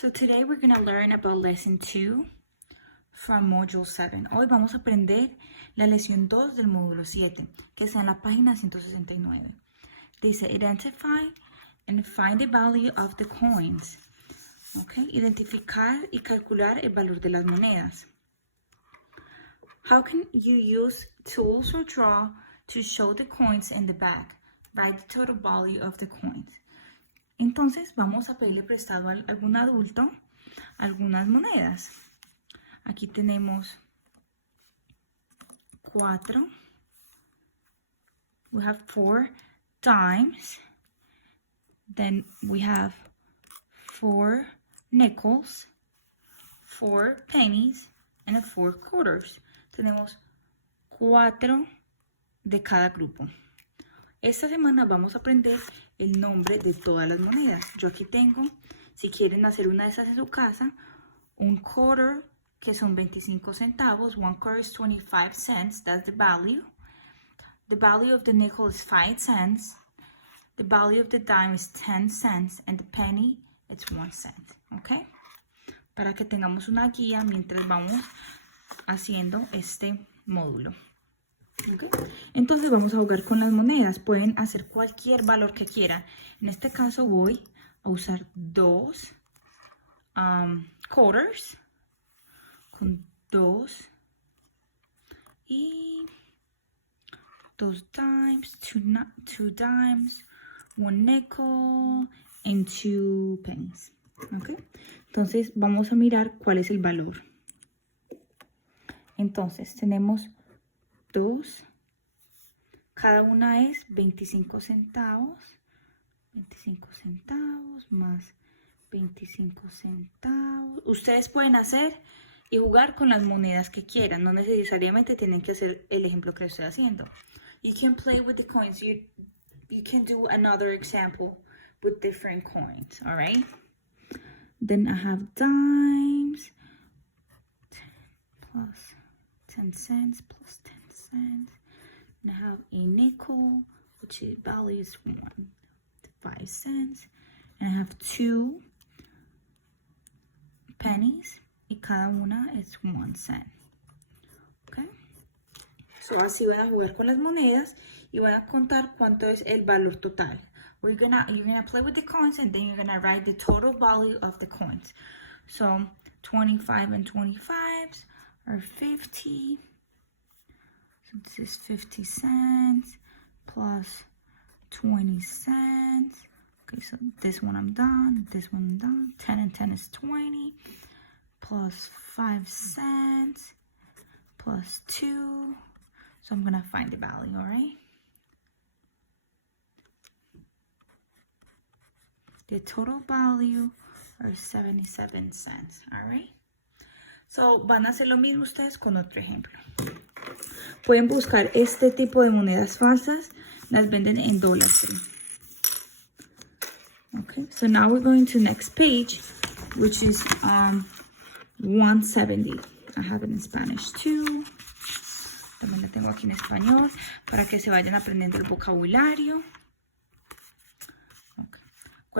So today we're going to learn about lesson 2 from module 7. Hoy vamos a aprender la lección 2 del módulo 7, que está en la página 169. Dice, identify and find the value of the coins. Okay, identificar y calcular el valor de las monedas. How can you use tools or draw to show the coins in the back? Write the total value of the coins. Entonces vamos a pedirle prestado a algún adulto algunas monedas. Aquí tenemos 4. We have 4 dimes. Then we have 4 nickels, 4 pennies, and 4 quarters. Tenemos 4 de cada grupo. Esta semana vamos a aprender el nombre de todas las monedas. Yo aquí tengo, si quieren hacer una de esas en su casa, un quarter, que son 25 centavos. One quarter is 25 cents. That's the value. The value of the nickel is 5 cents. The value of the dime is 10 cents. And the penny, it's 1 cent. ¿Ok? Para que tengamos una guía mientras vamos haciendo este módulo. Okay. Entonces vamos a jugar con las monedas. Pueden hacer cualquier valor que quieran. En este caso voy a usar 2 quarters con 2 y 2 dimes, 2 dimes, 1 nickel and 2 pennies. Okay. Entonces vamos a mirar cuál es el valor. Entonces tenemos 2, cada una es 25 centavos, 25 centavos más 25 centavos. Ustedes pueden hacer y jugar con las monedas que quieran, no necesariamente tienen que hacer el ejemplo que estoy haciendo. You can play with the coins, you can do another example with different coins, all right? Then I have dimes, 10 plus 10 cents plus 10 cents. And I have a nickel, which is value is 5 cents. And I have 2 pennies, y cada una es 1 cent. Okay. So así van a jugar con las monedas y van a contar cuánto es el valor total. You're gonna play with the coins and then you're gonna write the total value of the coins. So 25 and 25s are 50. So this is 50 cents plus 20 cents. Okay, so this one I'm done, this one I'm done. 10 and 10 is 20 plus 5 cents plus 2. So I'm gonna find the value, all right? The total value are 77 cents, all right? So van a hacer lo mismo ustedes con otro ejemplo. Pueden buscar este tipo de monedas falsas, las venden en Dollar Tree. Okay, so now we're going to next page, which is 170. I have it in Spanish too. También la tengo aquí en español para que se vayan aprendiendo el vocabulario. Okay.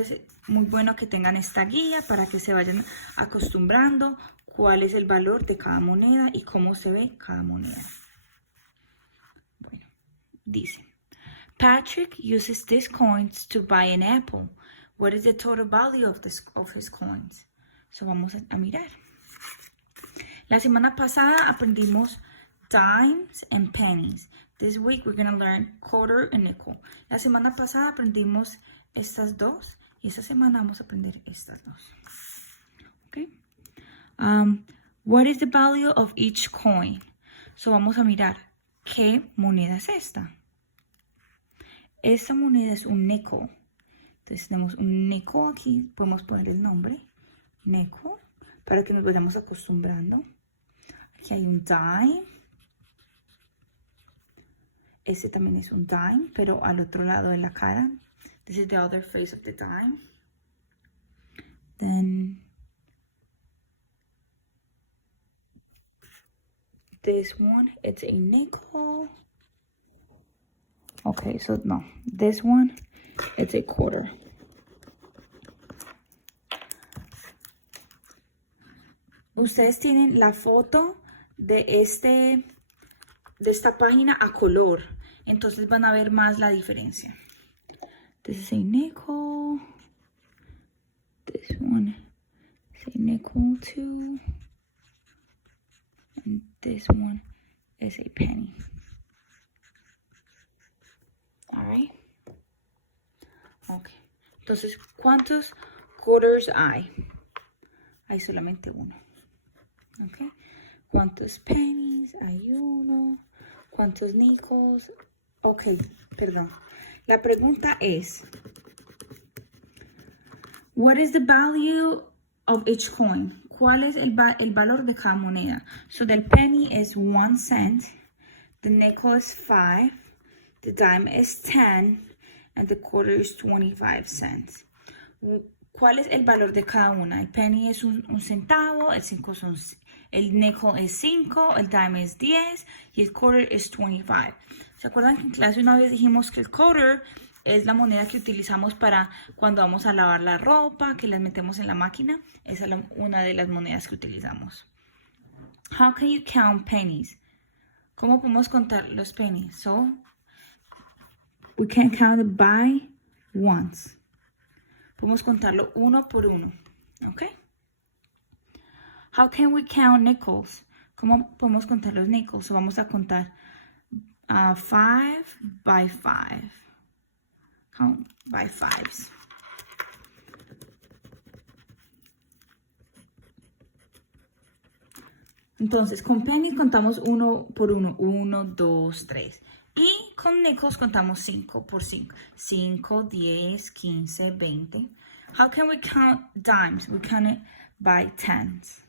Es muy bueno que tengan esta guía para que se vayan acostumbrando cuál es el valor de cada moneda y cómo se ve cada moneda. Bueno, dice, Patrick uses these coins to buy an apple. What is the total value of his coins? So vamos a mirar. La semana pasada aprendimos dimes and pennies. This week we're going to learn quarter and nickel. La semana pasada aprendimos estas dos y esta semana vamos a aprender estas dos. Okay. What is the value of each coin? So vamos a mirar qué moneda es esta. Esta moneda es un nickel. Entonces tenemos un nickel aquí, podemos poner el nombre, nickel, para que nos vayamos acostumbrando. Aquí hay un dime. Este también es un dime, pero al otro lado de la cara. This is the other face of the dime. Then this one, it's a nickel. Okay, so no, this one, it's a quarter. ustedes tienen la foto de esta página a color. Entonces van a ver más la diferencia. This is a nickel. This one is a nickel too. And this one is a penny. Alright. Okay. Entonces, ¿cuántos quarters hay? Hay solamente uno. Okay. ¿Cuántos pennies? Hay uno. ¿Cuántos nickels? Ok, perdón. La pregunta es, what is the value of each coin? ¿Cuál es el valor de cada moneda? So the penny is 1 cent, the nickel is 5, the dime is 10, and the quarter is 25 cents. ¿Cuál es el valor de cada una? El penny es un centavo, el nickel es 5, el dime es 10 y el quarter es 25. ¿Se acuerdan que en clase una vez dijimos que el quarter es la moneda que utilizamos para cuando vamos a lavar la ropa, que las metemos en la máquina? Esa es una de las monedas que utilizamos. How can you count pennies? ¿Cómo podemos contar los pennies? So, we can count it by ones. Podemos contarlo uno por uno, ¿ok? How can we count nickels? ¿Cómo podemos contar los nickels? So vamos a contar 5 by 5. Count by fives. Entonces, con pennies contamos uno por uno. 1, 2, 3. Y con nickels contamos 5 por 5. 5, 10, 15, 20. How can we count dimes? We count it by tens.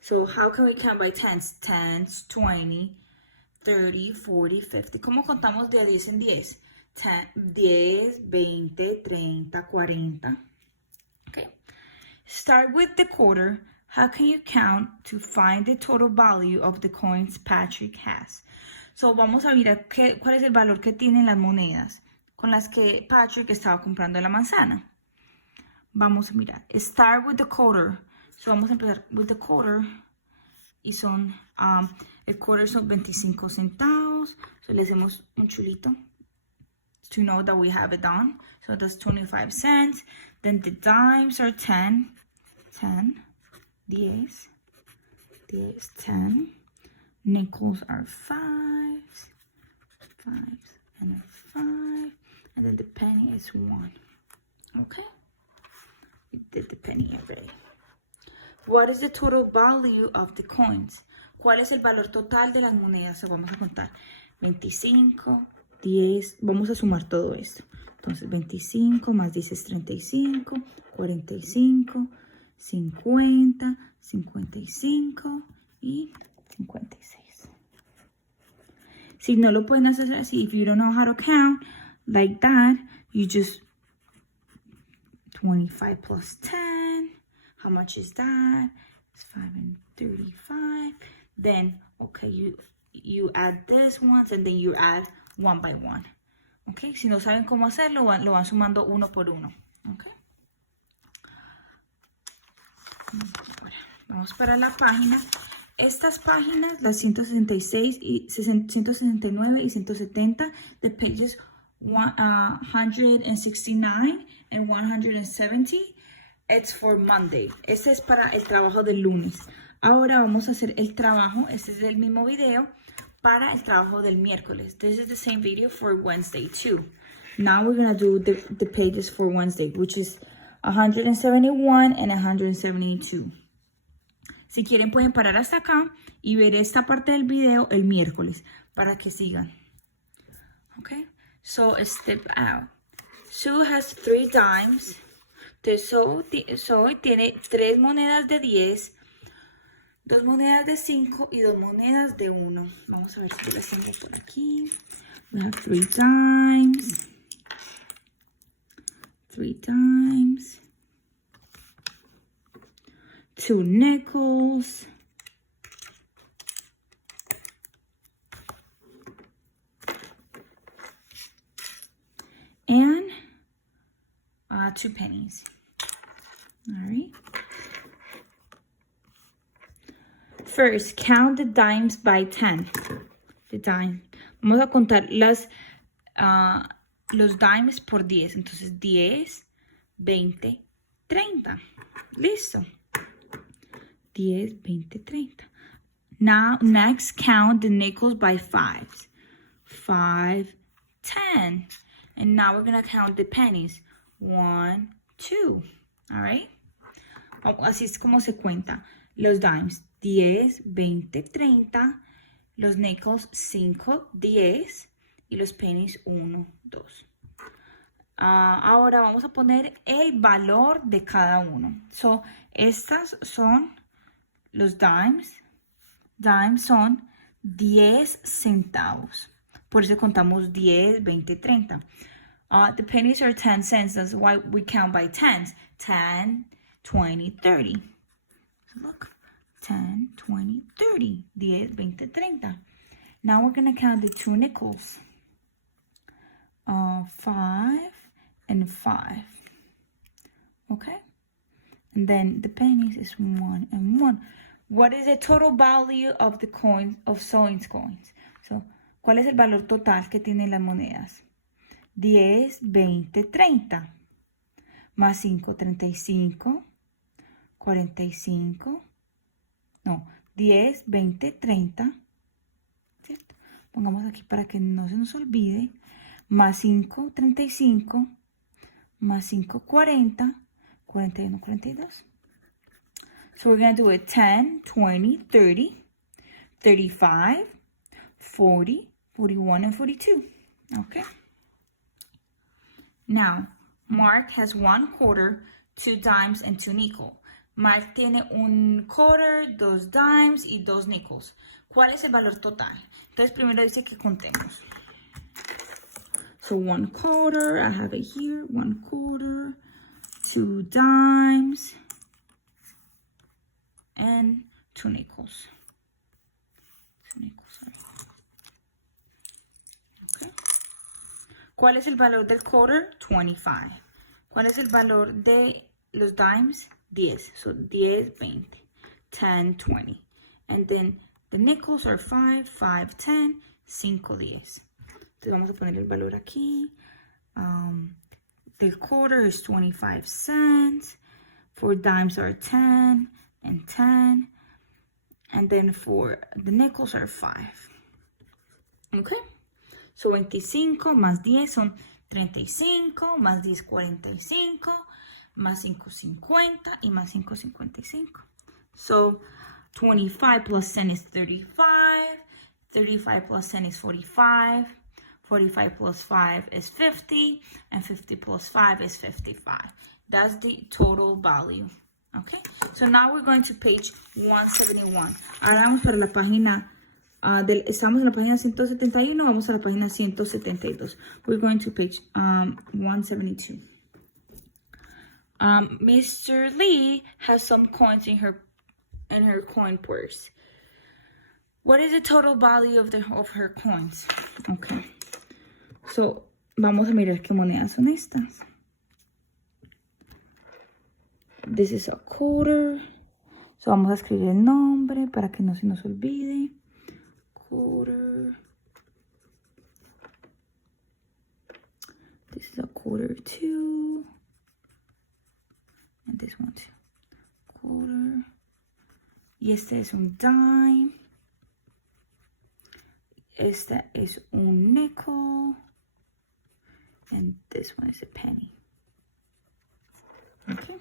So how can we count by tens? Tens, 20, 30, 40, 50. ¿Cómo contamos de 10 en 10? 10, 20, 30, 40. Okay. Start with the quarter. How can you count to find the total value of the coins Patrick has? So vamos a mirar cuál es el valor que tienen las monedas con las que Patrick estaba comprando la manzana. Vamos a mirar. Start with the quarter. So vamos a empezar with the quarter. Y son, el quarter son 25 centavos. So le hacemos un chulito to know that we have it done. So that's 25 cents. Then the dimes are 10. 10. 10. 10. Nickels are 5s, and a 5, and then the penny is 1. Okay, we did the penny already. What is the total value of the coins? ¿Cuál es el valor total de las monedas? So, vamos a contar 25, 10, vamos a sumar todo esto. Entonces 25 más 10 es 35, 45, 50, 55 y 56. Si no lo pueden hacer así, if you don't know how to count like that, you just 25 plus 10. How much is that? It's 5 and 35. Then, okay, you add this ones and then you add one by one. Okay, si no saben cómo hacerlo, lo van sumando uno por uno. Okay. Ahora, vamos para la página. Estas páginas, las 166 y 169 y 170, the pages 169 and 170, it's for Monday. Este es para el trabajo del lunes. Ahora vamos a hacer el trabajo, este es el mismo video, para el trabajo del miércoles. This is the same video for Wednesday too. Now we're going to do the pages for Wednesday, which is 171 and 172. Si quieren pueden parar hasta acá y ver esta parte del video el miércoles para que sigan. Okay, so step out. Sue has 3 dimes. Zoe tiene 3 monedas de 10, 2 monedas de 5 y 2 monedas de 1. Vamos a ver si las tengo por aquí. We have 3 dimes. 3 dimes. 2 nickels. And 2 pennies. All right. First, count the dimes by 10. The dime. Vamos a contar los dimes por 10. Entonces, 10, 20, 30. Listo. 10, 20, 30. Now, next, count the nickels by 5s. 5, 10. And now we're going to count the pennies. 1, 2. All right? Así es como se cuenta. Los dimes, 10, 20, 30. Los nickels, 5, 10. Y los pennies, 1, 2. Ahora vamos a poner el valor de cada uno. So, estas son los dimes. Dimes son 10 centavos. Por eso contamos 10, 20, 30. The pennies are 10 cents. That's why we count by tens. 10, 20, 30. So look, 10, 20, 30. 10, 20, 30. Now we're going to count the two nickels. 5 and 5. Okay? And then the pennies is 1 and 1. What is the total value of the coins, of Soin's coins? So, ¿cuál es el valor total que tienen las monedas? 10, 20, 30. Más 5, 35. 45. No, 10, 20, 30. ¿Cierto? Pongamos aquí para que no se nos olvide. Más 5, 35. Más 5, 40. 41, 42. So we're going to do it 10, 20, 30, 35, 40, 41, and 42. Okay. Now, Mark has 1 quarter, 2 dimes, and 2 nickels. Mark tiene un quarter, 2 dimes y 2 nickels. ¿Cuál es el valor total? Entonces, primero dice que contemos. So, 1 quarter, I have it here, 1 quarter, 2 dimes, and 2 nickels. 2 nickels, sorry. Okay. ¿Cuál es el valor del quarter? 25. ¿Cuál es el valor de los dimes? 10. So 10, 20. 10, 20. And then the nickels are 5, 5, 10, 5, 10. Entonces vamos a poner el valor aquí. The quarter is 25 cents. 4 dimes are 10 and 10. And then for the nickels are 5. Okay. So 25 más 10 son 35, más 10, 45, más 5, 50 y más 5, 55. So 25 plus 10 is 35, 35 plus 10 is 45, 45 plus 5 is 50, and 50 plus 5 is 55. That's the total value. Okay, so now we're going to page 171. Ahora vamos para la página, estamos en la página 171, vamos a la página 172. We're going to page 172. Mr. Lee has some coins in her coin purse. What is the total value of her coins? Okay, so vamos a mirar qué monedas son estas. This is a quarter. So vamos a escribir el nombre para que no se nos olvide. Quarter. This is a quarter too. And this one too. Quarter. Y este es un dime. Este es un nickel. And this one is a penny. Okay.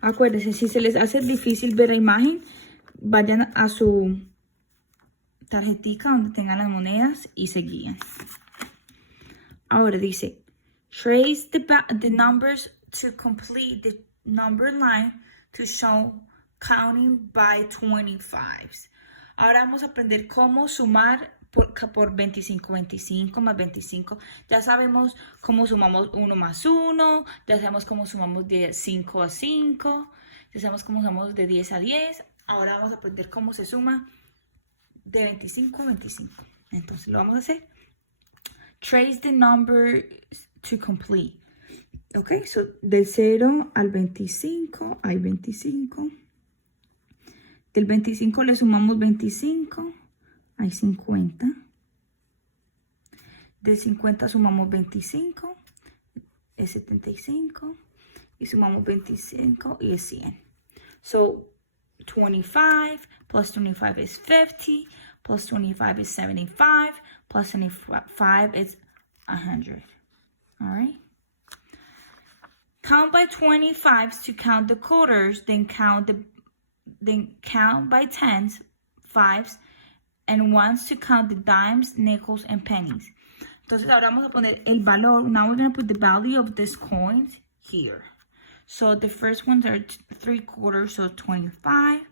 Acuérdense, si se les hace difícil ver la imagen, vayan a su tarjetica donde tengan las monedas y se guían. Ahora dice, trace the numbers to complete the number line to show counting by 25s. Ahora vamos a aprender cómo sumar por 25, 25 más 25. Ya sabemos cómo sumamos 1 más 1, ya sabemos cómo sumamos de 5 a 5, ya sabemos cómo sumamos de 10 a 10. Ahora vamos a aprender cómo se suma de 25 a 25. Entonces lo vamos a hacer. Trace the number to complete. Ok, so del 0 al 25 hay 25. Del 25 le sumamos 25, hay 50. Del 50 sumamos 25, es 75. Y sumamos 25 y es 100. So 25 plus 25 is 50, plus 25 is 75, plus 25 is 100. All right? Count by 25s to count the quarters, then count by tens, fives, and ones to count the dimes, nickels, and pennies. Entonces ahora vamos a poner el valor. Now we're going to put the value of these coins here. So the first ones are 3/4, so 25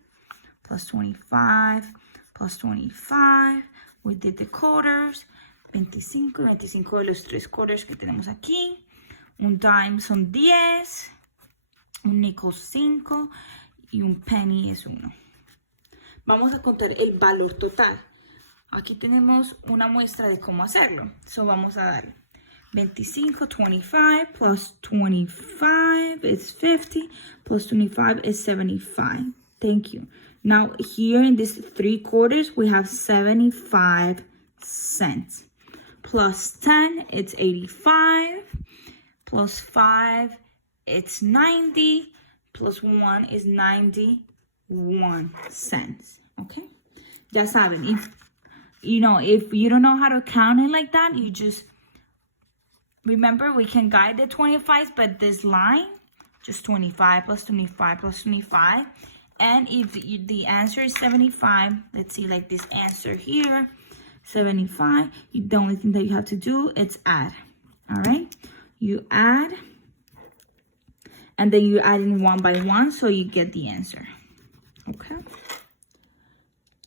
plus 25 plus 25. We did the quarters, 25 y 25 de los 3 quarters que tenemos aquí. Un dime son 10, un nickel 5 y un penny es 1. Vamos a contar el valor total. Aquí tenemos una muestra de cómo hacerlo. So vamos a dar 25, 25 plus 25 is 50, plus 25 is 75. Thank you. Now here in this 3/4, we have 75 cents. Plus 10, it's 85. Plus 5, it's 90. Plus 1 is 91 cents. Okay? Ya saben, if you don't know how to count it like that, you just remember, we can guide the 25s, but this line, just 25 plus 25 plus 25. And if the answer is 75, let's see, like this answer here, 75, the only thing that you have to do is add. All right? You add, and then you add in one by one, so you get the answer. Okay?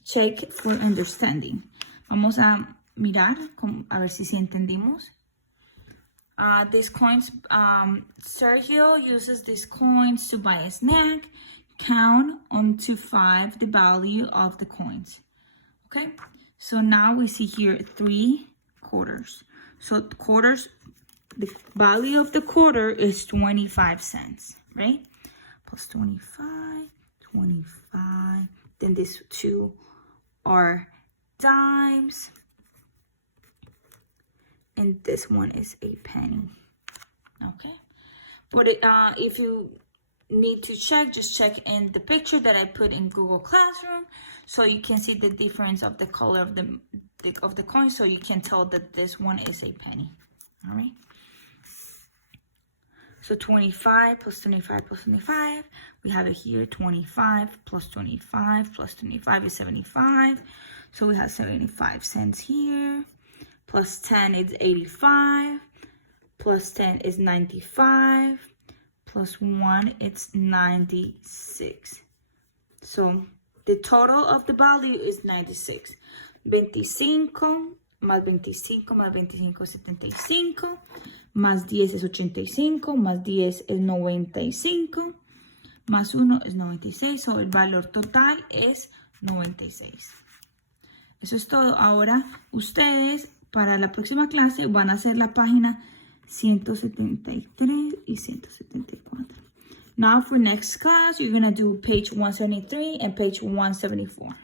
Check for understanding. Vamos a mirar, a ver si entendimos. These coins, Sergio uses these coins to buy a snack. Count on to 5 the value of the coins. Okay, so now we see here 3/4. So quarters, the value of the quarter is 25 cents, right? Plus 25, 25. Then these 2 are dimes. And this one is a penny. Okay, but if you need to check, just check in the picture that I put in Google Classroom, so you can see the difference of the color of the coin, so you can tell that this one is a penny. All right, so 25 plus 25 plus 25, we have it here. 25 plus 25 plus 25 is 75, so we have 75 cents here. Plus 10 is 85, plus 10 is 95, plus 1 it's 96. So the total of the value is 96. 25 más 25 más 25 es 75, más 10 es 85, más 10 es 95, más 1 es 96. So el valor total es 96. Eso es todo. Ahora ustedes, para la próxima clase, van a hacer la página 173 y 174. Now for next class, you're going to do page 173 and page 174.